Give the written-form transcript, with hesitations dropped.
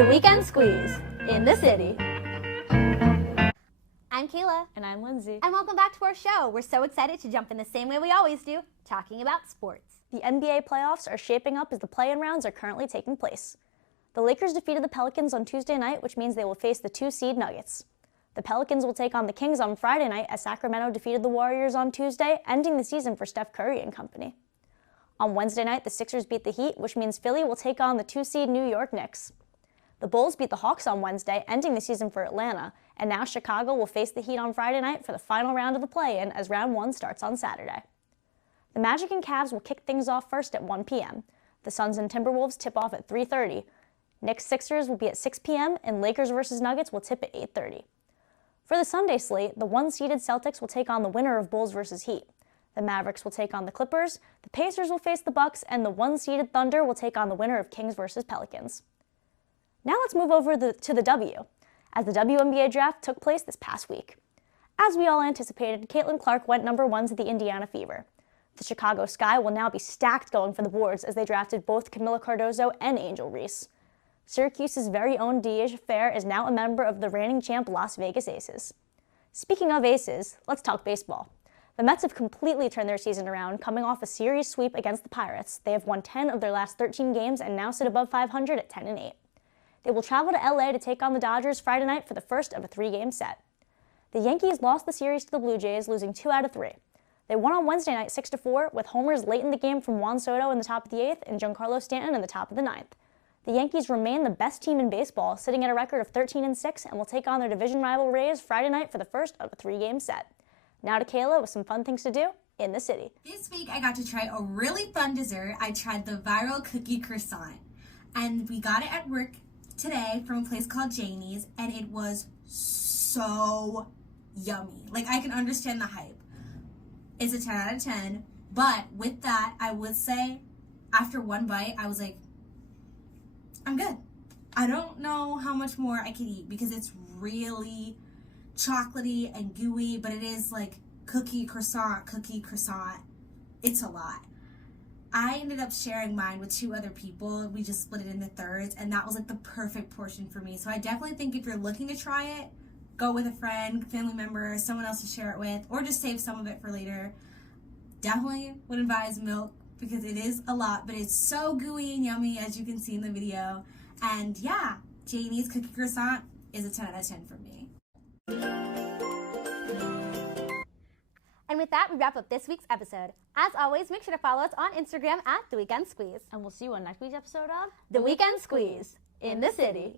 The Weekend Squeeze in the city. I'm Kayla. And I'm Lindsay. And welcome back to our show. We're so excited to jump in the same way we always do, talking about sports. The NBA playoffs are shaping up as the play-in rounds are currently taking place. The Lakers defeated the Pelicans on Tuesday night, which means they will face the 2-seed Nuggets. The Pelicans will take on the Kings on Friday night as Sacramento defeated the Warriors on Tuesday, ending the season for Steph Curry and company. On Wednesday night, the Sixers beat the Heat, which means Philly will take on the 2-seed New York Knicks. The Bulls beat the Hawks on Wednesday, ending the season for Atlanta, and now Chicago will face the Heat on Friday night for the final round of the play-in as round 1 starts on Saturday. The Magic and Cavs will kick things off first at 1 p.m. The Suns and Timberwolves tip off at 3:30. Knicks Sixers will be at 6 p.m., and Lakers vs. Nuggets will tip at 8:30. For the Sunday slate, the 1-seeded Celtics will take on the winner of Bulls vs. Heat. The Mavericks will take on the Clippers, the Pacers will face the Bucks, and the 1-seeded Thunder will take on the winner of Kings vs. Pelicans. Now let's move over to the W, as the WNBA draft took place this past week. As we all anticipated, Caitlin Clark went number 1 to the Indiana Fever. The Chicago Sky will now be stacked going for the boards as they drafted both Camila Cardozo and Angel Reese. Syracuse's very own Deasia Fair is now a member of the reigning champ Las Vegas Aces. Speaking of Aces, let's talk baseball. The Mets have completely turned their season around, coming off a series sweep against the Pirates. They have won 10 of their last 13 games and now sit above 500 at 10-8. They will travel to LA to take on the Dodgers Friday night for the first of a 3-game set. The Yankees lost the series to the Blue Jays, losing 2 out of 3. They won on Wednesday night 6-4, with homers late in the game from Juan Soto in the top of the 8th and Giancarlo Stanton in the top of the 9th. The Yankees remain the best team in baseball, sitting at a record of 13-6, and will take on their division rival Rays Friday night for the first of a 3-game set. Now to Kayla with some fun things to do in the city. This week I got to try a really fun dessert. I tried the viral cookie croissant, and we got it at work today from a place called Janie's, and it was so yummy. Like, I can understand the hype. It's a 10 out of 10, but with that, I would say after one bite, I was like, I'm good. I don't know how much more I could eat because it's really chocolatey and gooey, but it is like cookie croissant. It's a lot. I ended up sharing mine with 2 other people. We just split it into thirds, and that was like the perfect portion for me. So I definitely think if you're looking to try it, go with a friend, family member, someone else to share it with, or just save some of it for later. Definitely would advise milk because it is a lot, but it's so gooey and yummy as you can see in the video. And yeah, Janie's cookie croissant is a 10 out of 10 for me. And with that, we wrap up this week's episode. As always, make sure to follow us on Instagram at The Weekend Squeeze. And we'll see you on next week's episode of The Weekend Squeeze in the city.